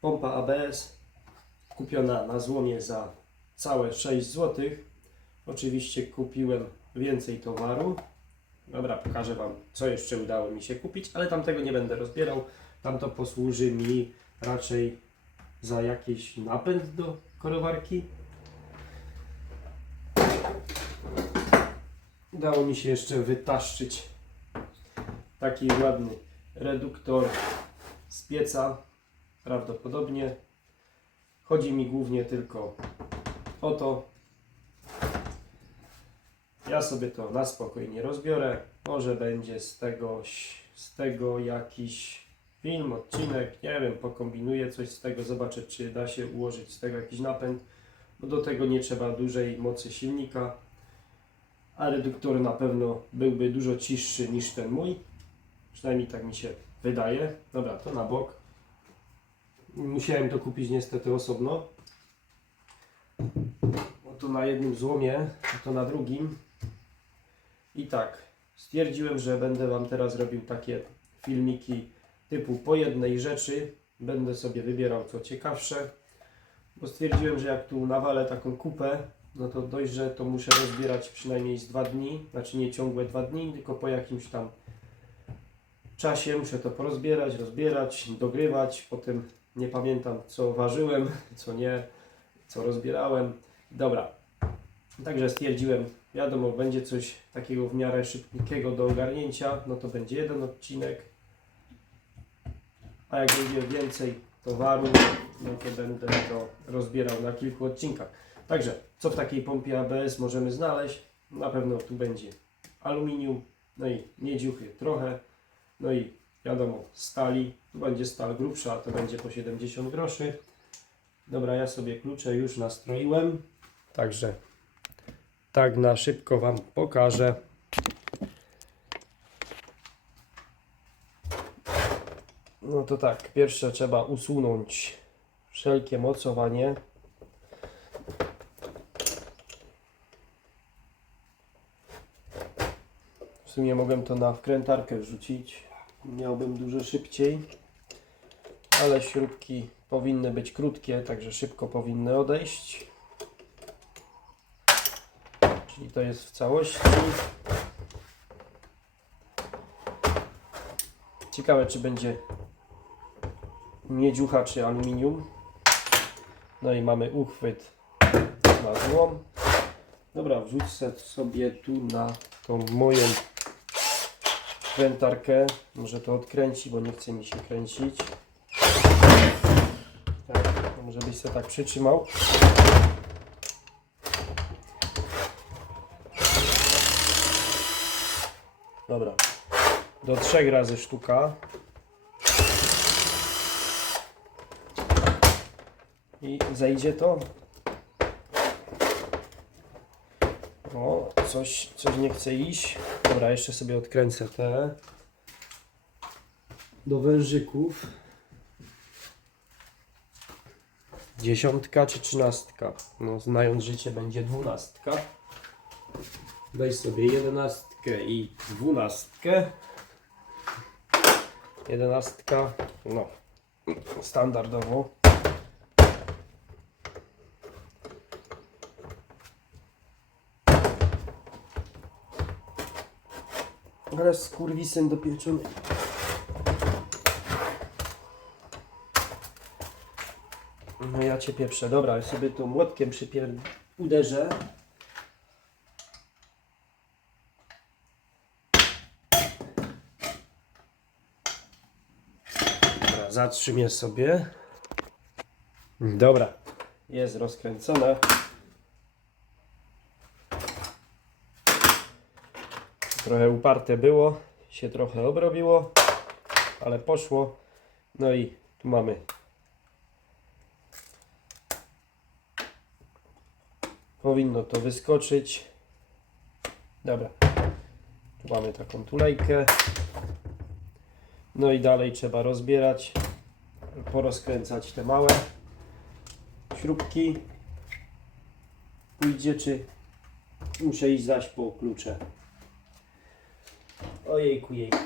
Pompa ABS kupiona na złomie za całe 6 zł. Oczywiście kupiłem więcej towaru. Dobra, pokażę Wam, co jeszcze udało mi się kupić, ale tamtego nie będę rozbierał. Tam to posłuży mi raczej za jakiś napęd do korowarki. Udało mi się jeszcze wytaszczyć taki ładny reduktor z pieca. Prawdopodobnie chodzi mi głównie tylko o to. Ja sobie to na spokojnie rozbiorę. Może będzie z tego, z tego jakiś film, odcinek, nie wiem, pokombinuję coś z tego, zobaczę czy da się ułożyć z tego jakiś napęd. Bo do tego nie trzeba dużej mocy silnika, a reduktor na pewno byłby dużo ciszszy niż ten mój. Przynajmniej tak mi się wydaje. Dobra, to na bok. Musiałem to kupić niestety osobno. Bo to na jednym złomie, to na drugim. I tak, stwierdziłem, że będę Wam teraz robił takie filmiki typu po jednej rzeczy. Będę sobie wybierał co ciekawsze. Bo stwierdziłem, że jak tu nawalę taką kupę, no to dość, że to muszę rozbierać przynajmniej z dwa dni. Znaczy nie ciągłe dwa dni, tylko po jakimś tam czasie muszę to porozbierać, rozbierać, dogrywać. Potem nie pamiętam co ważyłem, co nie, co rozbierałem. Dobra. Także stwierdziłem, wiadomo, będzie coś takiego w miarę szybkiego do ogarnięcia, no to będzie jeden odcinek. A jak będzie więcej towaru, no to będę to rozbierał na kilku odcinkach. Także, co w takiej pompie ABS możemy znaleźć? Na pewno tu będzie aluminium, no i miedziuchy trochę, no i wiadomo, stali. Tu będzie stal grubsza, to będzie po 70 groszy. Dobra, ja sobie klucze już nastroiłem. Także tak na szybko Wam pokażę. No to tak, pierwsze trzeba usunąć wszelkie mocowanie. W sumie mogłem to na wkrętarkę wrzucić. Miałbym dużo szybciej. Ale śrubki powinny być krótkie, także szybko powinny odejść. Czyli to jest w całości. Ciekawe, czy będzie miedziucha, czy aluminium. No i mamy uchwyt na złom. Dobra, wrzucę sobie tu na tą moją krętarkę. Może to odkręci, bo nie chce mi się kręcić. Tak, może byś się tak przytrzymał. Dobra. Do trzech razy sztuka. I zejdzie to. O, coś, coś nie chce iść. Dobra, jeszcze sobie odkręcę te. Do wężyków. Dziesiątka czy trzynastka? No, znając życie, będzie dwunastka. Daj sobie jedenastkę i dwunastkę. Jedenastka, no, standardowo. Ale skurwisyn dopieczony. No ja cię pieprzę. Dobra, ja sobie tu młotkiem przypier... uderzę. Dobra, zatrzymię sobie. Dobra, jest rozkręcone. Trochę uparte było, się trochę obrobiło, ale poszło. No i tu mamy powinno to wyskoczyć. Dobra. Tu mamy taką tulejkę. No i dalej trzeba rozbierać, porozkręcać te małe śrubki. Pójdzie czy muszę iść zaś po klucze. Ojejku, jejku.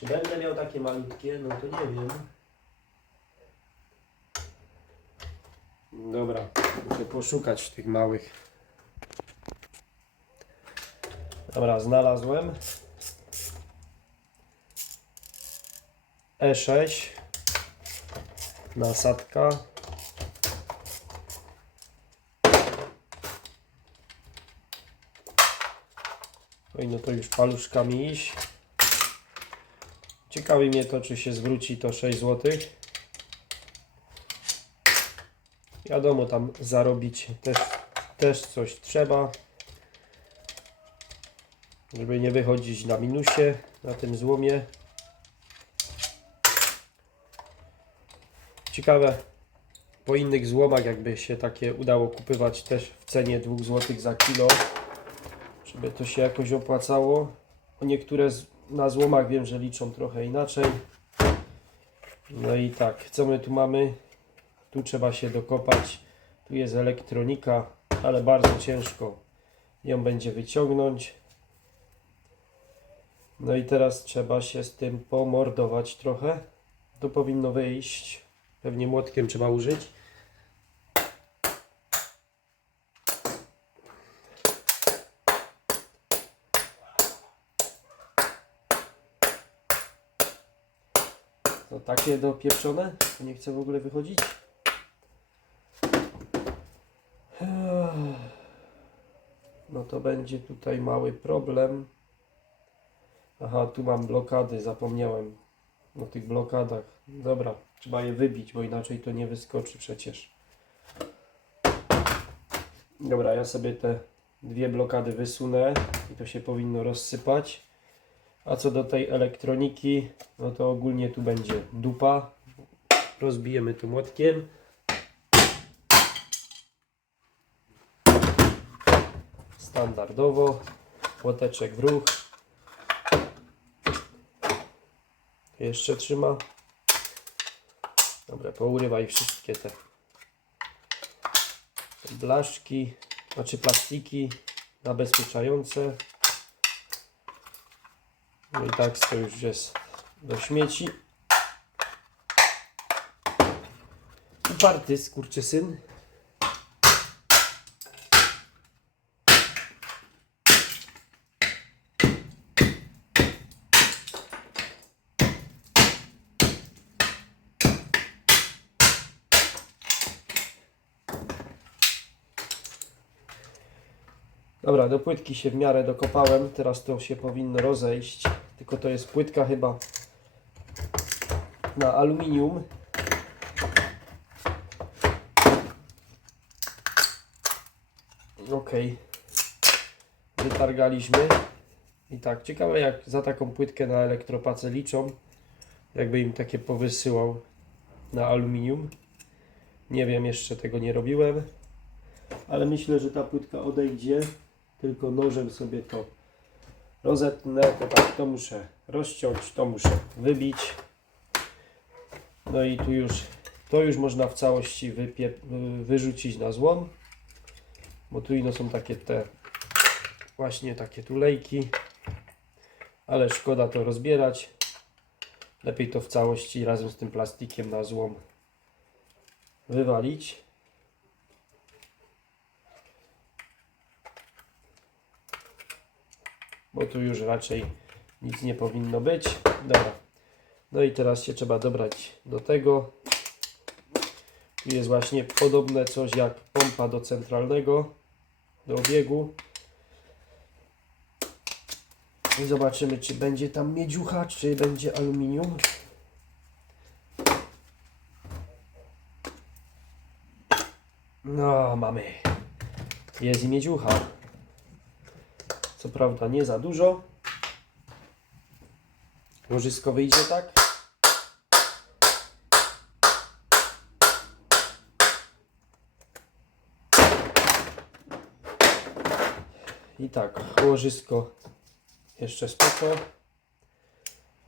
Czy będę miał takie malutkie? No to nie wiem. Dobra, muszę poszukać tych małych. Dobra, znalazłem. E6 nasadka Powinno to już paluszkami iść. Ciekawi mnie to, czy się zwróci to 6 zł. Wiadomo, tam zarobić też, też coś trzeba. Żeby nie wychodzić na minusie na tym złomie. Ciekawe, po innych złomach jakby się takie udało kupywać też w cenie 2 zł za kilo. Żeby to się jakoś opłacało. Niektóre na złomach wiem, że liczą trochę inaczej. No i tak, co my tu mamy? Tu trzeba się dokopać. Tu jest elektronika, ale bardzo ciężko ją będzie wyciągnąć. No i teraz trzeba się z tym pomordować trochę. To powinno wyjść. Pewnie młotkiem trzeba użyć. To takie dopieprzone? Nie chce w ogóle wychodzić? No to będzie tutaj mały problem. Aha, tu mam blokady, zapomniałem o tych blokadach. Dobra, trzeba je wybić, bo inaczej to nie wyskoczy przecież. Dobra, ja sobie te dwie blokady wysunę i to się powinno rozsypać. A co do tej elektroniki, no to ogólnie tu będzie dupa. Rozbijemy tu młotkiem. Standardowo. Płoteczek w ruch. Jeszcze trzyma. Dobra, pourywaj wszystkie te blaszki, znaczy plastiki zabezpieczające. No i tak to już jest do śmieci. Uparty skurczysyn. Dobra, do płytki się w miarę dokopałem. Teraz to się powinno rozejść. Tylko to jest płytka chyba na aluminium. Ok. Wytargaliśmy. I tak, ciekawe jak za taką płytkę na elektropace liczą. Jakby im takie powysyłał na aluminium. Nie wiem, jeszcze tego nie robiłem. Ale myślę, że ta płytka odejdzie. Tylko nożem sobie to rozetnę. To tak, to muszę rozciąć, to muszę wybić. No i tu już, to już można w całości wypie, wyrzucić na złom. Bo tu ino są takie te, właśnie takie tulejki. Ale szkoda to rozbierać. Lepiej to w całości razem z tym plastikiem na złom wywalić. Bo tu już raczej nic nie powinno być. Dobra. No i teraz się trzeba dobrać do tego. Tu jest właśnie podobne coś jak pompa do centralnego, do obiegu. I zobaczymy, czy będzie tam miedziucha, czy będzie aluminium. No, mamy. Jest i miedziucha. Co prawda nie za dużo. Łożysko wyjdzie tak. I tak, łożysko jeszcze spoko.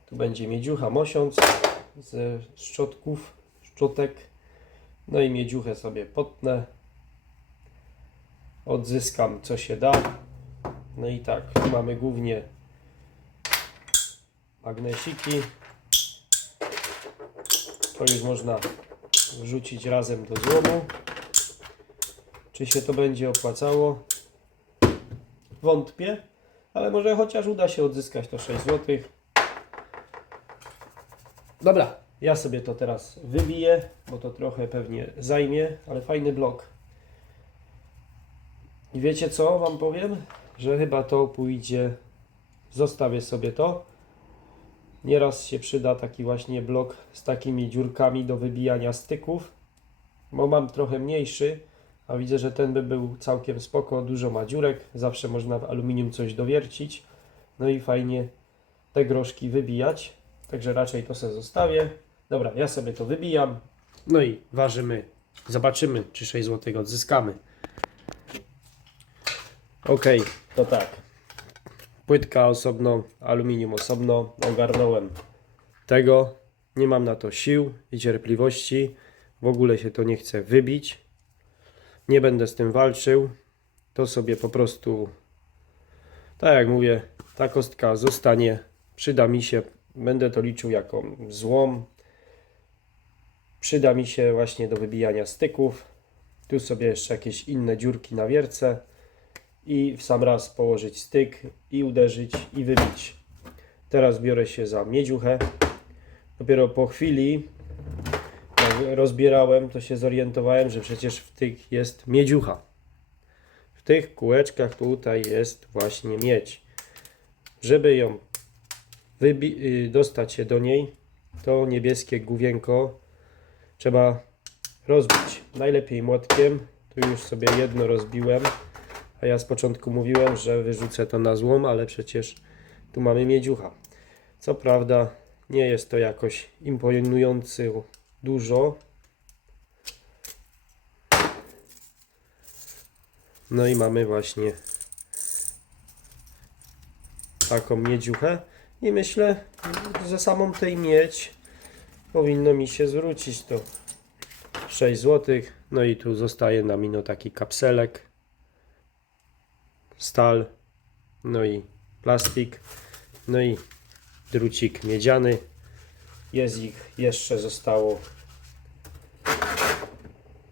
Tu będzie miedziucha mosiąc ze szczotków, szczotek. No i miedziuchę sobie potnę. Odzyskam co się da. No i tak, tu mamy głównie magnesiki. To już można wrzucić razem do złomu. Czy się to będzie opłacało? Wątpię, ale może chociaż uda się odzyskać to 6 zł. Dobra, ja sobie to teraz wybiję, bo to trochę pewnie zajmie, ale fajny blok. I wiecie co Wam powiem? Że chyba to pójdzie, zostawię sobie to. Nieraz się przyda taki właśnie blok z takimi dziurkami do wybijania styków, bo mam trochę mniejszy, a widzę, że ten by był całkiem spoko, dużo ma dziurek, zawsze można w aluminium coś dowiercić, no i fajnie te groszki wybijać, także raczej to sobie zostawię. Dobra, ja sobie to wybijam, no i ważymy, zobaczymy, czy 6 zł odzyskamy. Ok, to tak. Płytka osobno, aluminium osobno, ogarnąłem tego. Nie mam na to sił i cierpliwości. W ogóle się to nie chce wybić. Nie będę z tym walczył. To sobie po prostu, tak jak mówię, ta kostka zostanie, przyda mi się. Będę to liczył jako złom. Przyda mi się właśnie do wybijania styków. Tu sobie jeszcze jakieś inne dziurki na wiercę i w sam raz położyć styk i uderzyć i wybić. Teraz biorę się za miedziuchę. Dopiero po chwili, jak rozbierałem, to się zorientowałem, że przecież w tych jest miedziucha. W tych kółeczkach tutaj jest właśnie miedź. Żeby ją y, dostać się do niej, to niebieskie główienko trzeba rozbić. Najlepiej młotkiem. Tu już sobie jedno rozbiłem. A ja z początku mówiłem, że wyrzucę to na złom, ale przecież tu mamy miedziucha. Co prawda nie jest to jakoś imponujący dużo. No i mamy właśnie taką miedziuchę i myślę, że samą tej miedź powinno mi się zwrócić to 6 zł. No i tu zostaje nam ino taki kapselek stal, no i plastik, no i drucik miedziany. Jest ich jeszcze zostało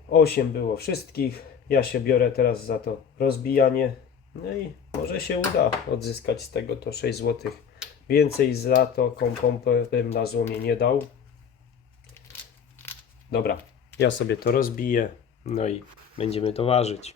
8 było wszystkich. Ja się biorę teraz za to rozbijanie. No i może się uda odzyskać z tego to 6 zł. Więcej za to pompę bym na złomie nie dał. Dobra, ja sobie to rozbiję. No i będziemy to ważyć.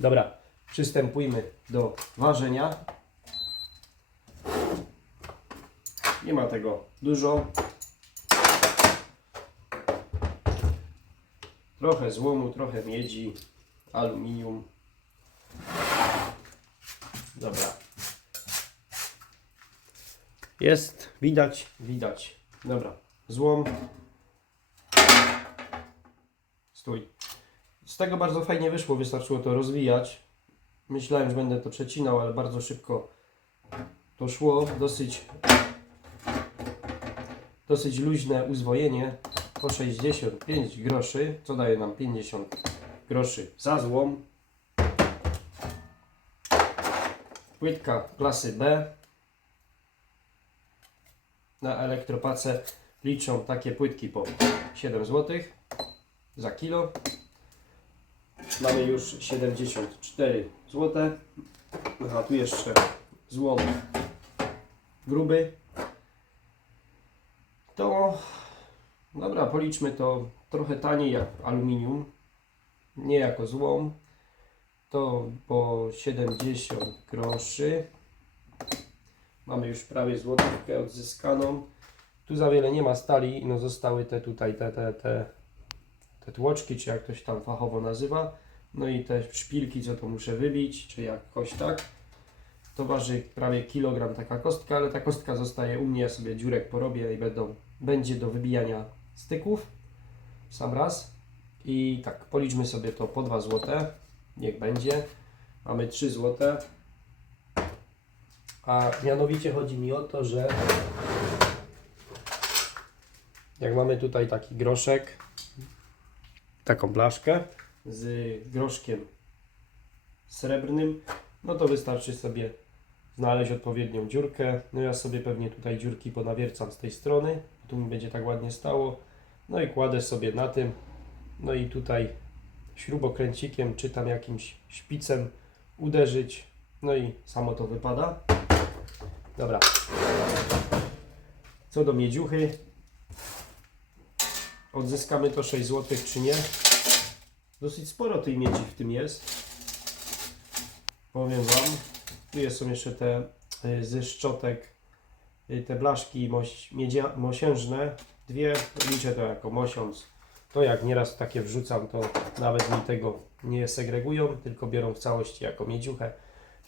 Dobra, przystępujmy do ważenia. Nie ma tego dużo. Trochę złomu, trochę miedzi, aluminium. Dobra. Jest, widać, widać. Dobra, złom. Stój. Z tego bardzo fajnie wyszło, wystarczyło to rozwijać. Myślałem, że będę to przecinał, ale bardzo szybko to szło. Dosyć, dosyć luźne uzwojenie po 65 groszy, co daje nam 50 groszy za złom. Płytka klasy B. Na elektropace liczą takie płytki po 7 zł za kilo. Mamy już 74 zł. A tu jeszcze złom gruby. To Dobra, policzmy to trochę taniej jak aluminium, nie jako złom. To po 70 groszy. Mamy już prawie złotówkę odzyskaną. Tu za wiele nie ma stali, no zostały te tutaj, te, te, te, te tłoczki, czy jak ktoś tam fachowo nazywa. No i te szpilki, co to muszę wybić, czy jakoś tak. To waży prawie kilogram taka kostka, ale ta kostka zostaje u mnie, ja sobie dziurek porobię i będą, będzie do wybijania styków. Sam raz. I tak, policzmy sobie to po 2 złote. Niech będzie. Mamy 3 złote. A mianowicie chodzi mi o to, że jak mamy tutaj taki groszek, taką blaszkę z groszkiem srebrnym, no to wystarczy sobie znaleźć odpowiednią dziurkę. No ja sobie pewnie tutaj dziurki ponawiercam z tej strony, tu mi będzie tak ładnie stało. No i kładę sobie na tym, no i tutaj śrubokręcikiem czy tam jakimś szpicem uderzyć, no i samo to wypada. Dobra. Co do miedziuchy, odzyskamy to 6 zł czy nie? Dosyć sporo tej miedzi w tym jest. Powiem Wam. Tu są jeszcze te y, ze szczotek, y, te blaszki mosiężne. Dwie, liczę to jako mosiąc. To jak nieraz takie wrzucam, to nawet mi tego nie segregują, tylko biorą w całości jako miedziuchę.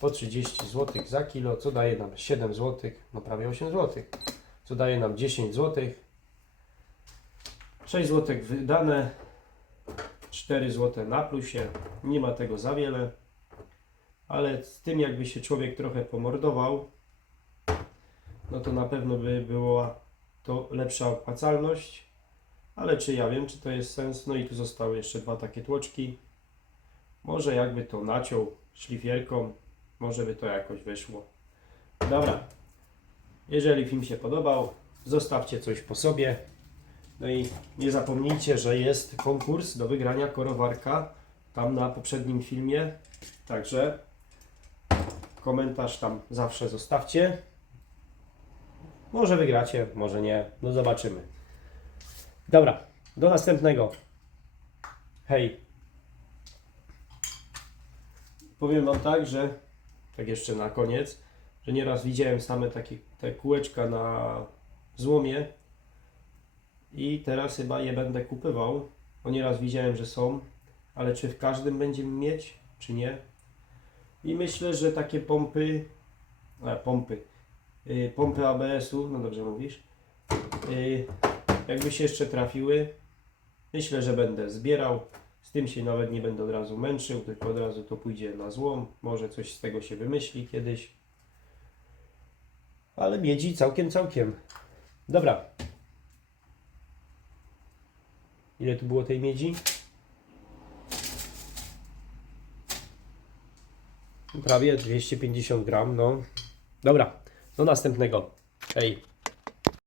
Po 30 zł za kilo, co daje nam 7 zł, no prawie 8 zł. Co daje nam 10 zł. 6 zł wydane, 4 zł na plusie. Nie ma tego za wiele ale z tym jakby się człowiek trochę pomordował, no to na pewno by była to lepsza opłacalność, ale czy ja wiem, czy to jest sens? No i tu zostały jeszcze dwa takie tłoczki. Może jakby to naciął szlifierką, może by to jakoś wyszło. Dobra, jeżeli film się podobał, zostawcie coś po sobie. No i nie zapomnijcie, że jest konkurs do wygrania korowarka tam na poprzednim filmie. Także komentarz tam zawsze zostawcie. Może wygracie, może nie. No zobaczymy. Dobra, do następnego. Hej. Powiem Wam tak, że tak jeszcze na koniec, że nieraz widziałem same takie te kółeczka na złomie i teraz chyba je będę kupywał, bo nieraz widziałem, że są, ale czy w każdym będziemy mieć, czy nie? I myślę, że takie pompy, a, pompy, y, pompy ABS-u, no dobrze mówisz, y, jakby się jeszcze trafiły, myślę, że będę zbierał. Z tym się nawet nie będę od razu męczył, tylko od razu to pójdzie na złom. Może coś z tego się wymyśli kiedyś. Ale miedzi całkiem, całkiem. Dobra. Ile tu było tej miedzi? Prawie 250 gram, no. Dobra, do następnego. Hej.